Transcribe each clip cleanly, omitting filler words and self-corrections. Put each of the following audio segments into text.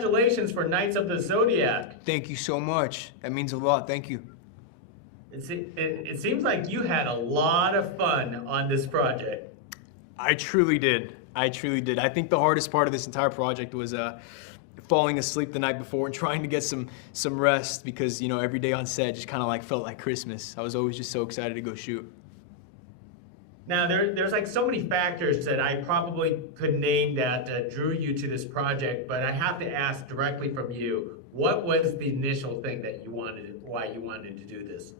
congratulations for Knights of the Zodiac. Thank you so much. That means a lot. Thank you. It seems like you had a lot of fun on this project. I truly did. I truly did. I think the hardest part of this entire project was falling asleep the night before and trying to get some rest because, you know, every day on set just kind of like felt like Christmas. I was always just so excited to go shoot. Now, there's like so many factors that I probably could name that drew you to this project, but I have to ask directly from you, what was the initial thing that you wanted, why you wanted to do this?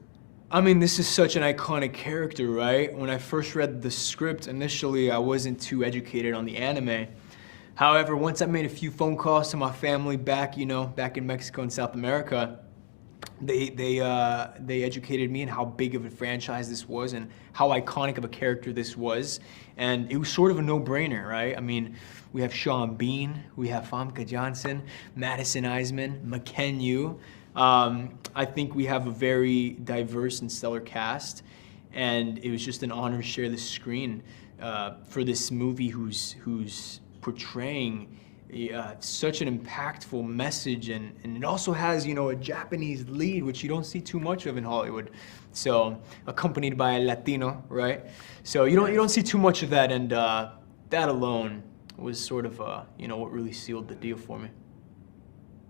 I mean, this is such an iconic character, right? When I first read the script, initially I wasn't too educated on the anime. However, once I made a few phone calls to my family back, you know, back in Mexico and South America, they educated me on how big of a franchise this was and how iconic of a character this was. And it was sort of a no-brainer, right? I mean, we have Sean Bean, we have Famke Janssen, Madison Eisman, Mackenyu. I think we have a very diverse and stellar cast, and it was just an honor to share the screen for this movie who's portraying such an impactful message, and it also has, you know, a Japanese lead, which you don't see too much of in Hollywood. So accompanied by a Latino, right? So you don't see too much of that, and that alone was sort of you know, what really sealed the deal for me.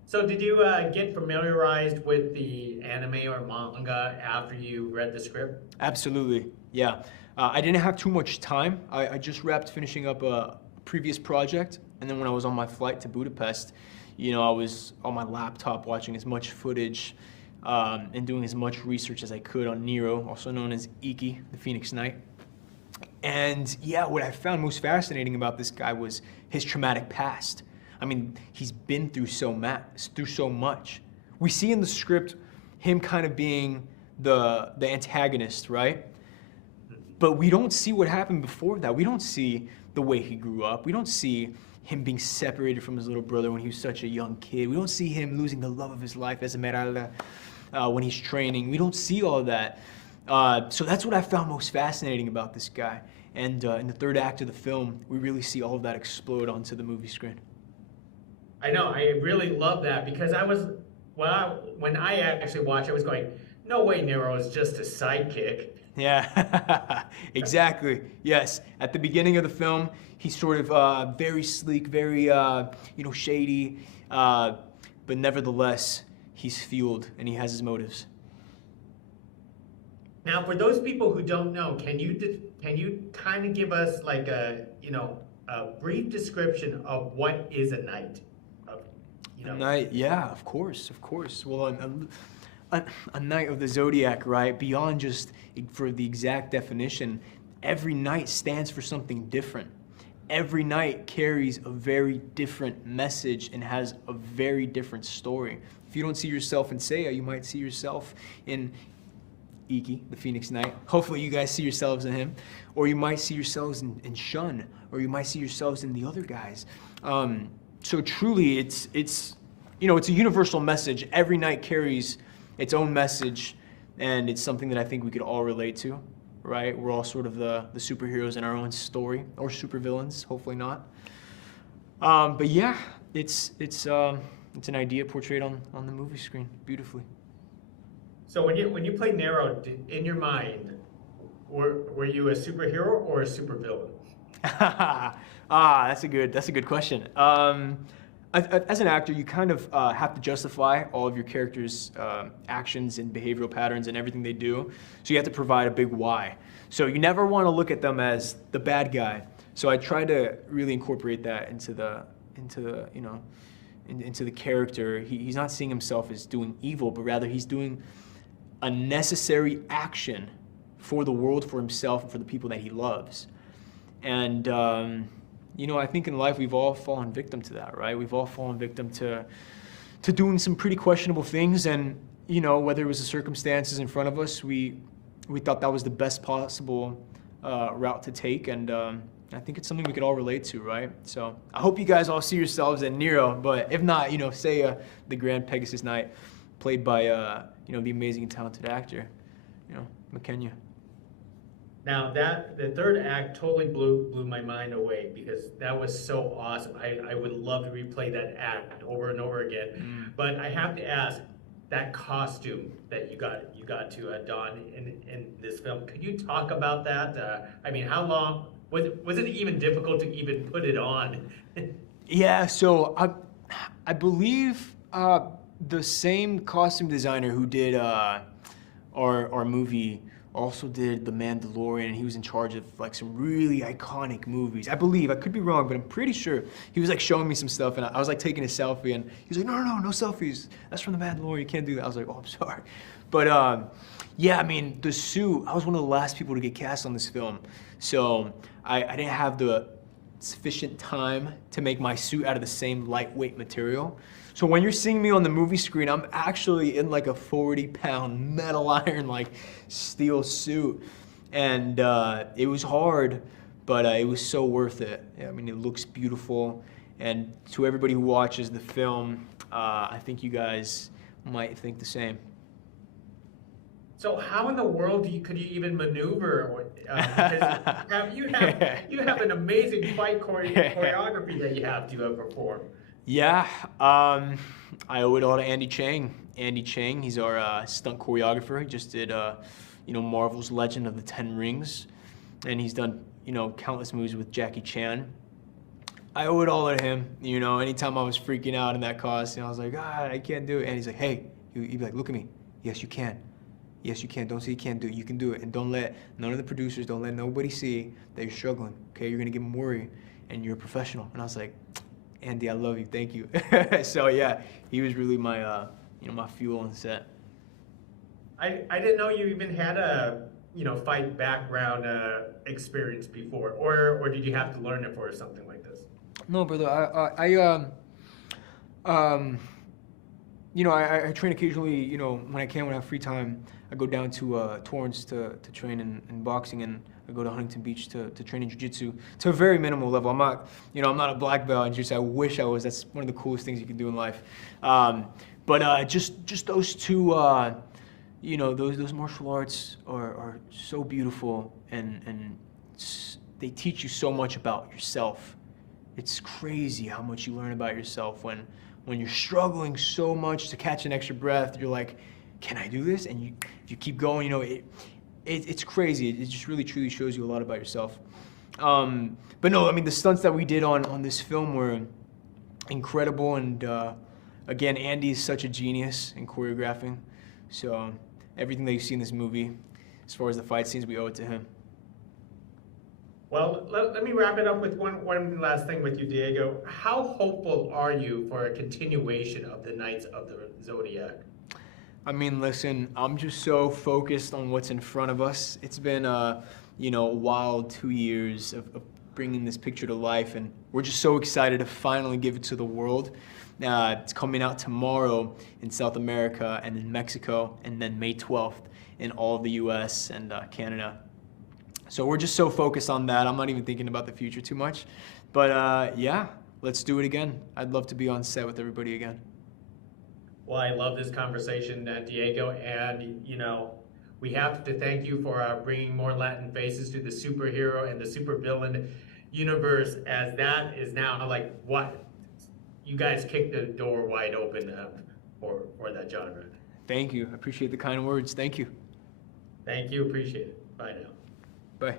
So did you get familiarized with the anime or manga after you read the script? Absolutely, yeah. I didn't have too much time. I just wrapped finishing up a previous project, and then when I was on my flight to Budapest, you know, I was on my laptop watching as much footage and doing as much research as I could on Nero, also known as Iki, the Phoenix Knight. And yeah, what I found most fascinating about this guy was his traumatic past. I mean, he's been through so much. We see in the script him kind of being the antagonist, right? But we don't see what happened before that. We don't see the way he grew up. We don't see him being separated from his little brother when he was such a young kid. We don't see him losing the love of his life, Esmeralda, when he's training. We don't see all of that. So that's what I found most fascinating about this guy. And in the third act of the film, we really see all of that explode onto the movie screen. I know, I really love that because when I actually watched, I was going, no way Nero is just a sidekick. Yeah, exactly. Yes, at the beginning of the film, he's sort of very sleek, very you know, shady, but nevertheless, he's fueled and he has his motives. Now, for those people who don't know, can you kind of give us like a, you know, a brief description of what is a knight? You know? A knight, yeah, of course. Well, a knight of the Zodiac, right? Beyond just for the exact definition, every knight stands for something different. Every knight carries a very different message and has a very different story. If you don't see yourself in Seiya, you might see yourself in Iki, the Phoenix Knight. Hopefully you guys see yourselves in him. Or you might see yourselves in Shun, or you might see yourselves in the other guys. So truly, it's you know, it's a universal message. Every knight carries its own message, and it's something that I think we could all relate to, right? We're all sort of the superheroes in our own story, or supervillains, hopefully not. But yeah, it's an idea portrayed on the movie screen beautifully. So when you play Nero, in your mind, were you a superhero or a supervillain? That's a good question. As an actor, you kind of have to justify all of your characters' actions and behavioral patterns and everything they do. So you have to provide a big why. So you never want to look at them as the bad guy. So I try to really incorporate that into the you know, into the character. He's not seeing himself as doing evil, but rather he's doing a necessary action for the world, for himself, and for the people that he loves. And you know, I think in life we've all fallen victim to that, right? We've all fallen victim to doing some pretty questionable things, and you know, whether it was the circumstances in front of us, we thought that was the best possible route to take, and I think it's something we could all relate to, right? So I hope you guys all see yourselves in Nero, but if not, you know, Seiya, the Grand Pegasus Knight, played by you know, the amazing and talented actor, you know, Mackenyu. Now that the third act totally blew my mind away because that was so awesome. I would love to replay that act over and over again. But I have to ask, that costume that you got to don in this film, could you talk about that? I mean, how long was it even difficult to even put it on? Yeah, so I believe the same costume designer who did our movie also did The Mandalorian, and he was in charge of like some really iconic movies. I believe, I could be wrong, but I'm pretty sure he was like showing me some stuff, and I was like taking a selfie, and he was like, no selfies. That's from The Mandalorian. You can't do that. I was like, oh, I'm sorry. But yeah, I mean, the suit. I was one of the last people to get cast on this film, so I didn't have the sufficient time to make my suit out of the same lightweight material. So when you're seeing me on the movie screen, I'm actually in like a 40-pound metal iron, like steel suit. And it was hard, but it was so worth it. I mean, it looks beautiful. And to everybody who watches the film, I think you guys might think the same. So how in the world could you even maneuver? Because you have an amazing fight choreography that you have to perform. Yeah, I owe it all to Andy Chang. Andy Chang, he's our stunt choreographer. He just did, Marvel's Legend of the Ten Rings, and he's done, countless movies with Jackie Chan. I owe it all to him. Anytime I was freaking out in that costume, I was like, I can't do it. And he's like, hey, he'd be like, look at me. Yes, you can. Yes, you can. Don't say you can't do it. You can do it. And don't let none of the producers, don't let nobody see that you're struggling. Okay, you're gonna give them worry, and you're a professional. And I was like, Andy, I love you. Thank you. So yeah, he was really my, my fuel on set. I didn't know you even had a fight background experience before, or did you have to learn it for something like this? No, brother. I train occasionally. When I can, when I have free time, I go down to Torrance to train in boxing, and I go to Huntington Beach to train in jiu-jitsu to a very minimal level. I'm not a black belt in jiu-jitsu. I wish I was. That's one of the coolest things you can do in life. But just those two, those martial arts are so beautiful, and they teach you so much about yourself. It's crazy how much you learn about yourself when you're struggling so much to catch an extra breath. You're like, can I do this? And if you keep going, it's crazy. It just really truly shows you a lot about yourself. But no, I mean, the stunts that we did on this film were incredible. And again, Andy is such a genius in choreographing. So everything that you see in this movie, as far as the fight scenes, we owe it to him. Well, let me wrap it up with one last thing with you, Diego. How hopeful are you for a continuation of the Knights of the Zodiac? I mean, listen, I'm just so focused on what's in front of us. It's been, a wild 2 years of bringing this picture to life, and we're just so excited to finally give it to the world. It's coming out tomorrow in South America and in Mexico, and then May 12th in all of the US and Canada. So we're just so focused on that. I'm not even thinking about the future too much. But yeah, let's do it again. I'd love to be on set with everybody again. Well, I love this conversation, Diego, and we have to thank you for bringing more Latin faces to the superhero and the supervillain universe, as that is now like what you guys kicked the door wide open for that genre. Thank you. I appreciate the kind words. Thank you. Thank you. Appreciate it. Bye now. Bye.